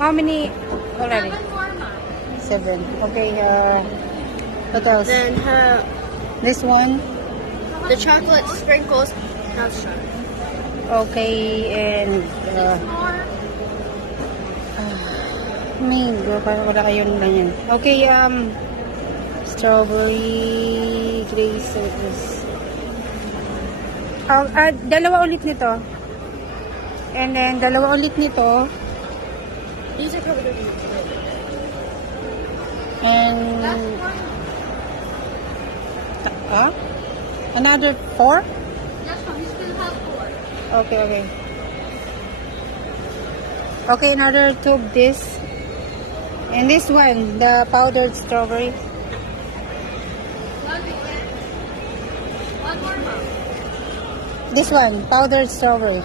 How many already? 7 more, ma'am. 7. Okay, what else? Then This one. the chocolate sprinkles house chocolate. Okay, and More. mango, parang wala kayong ganyan. Okay, strawberry glazes. Dalawa ulit nito. And then, dalawa ulit nito. These are probably going to be And, Last one. another 4? That's one. We still have 4. Okay, okay. Okay, another 2 of this. And this one, the powdered strawberry. One more, ma'am. This one, powdered strawberry.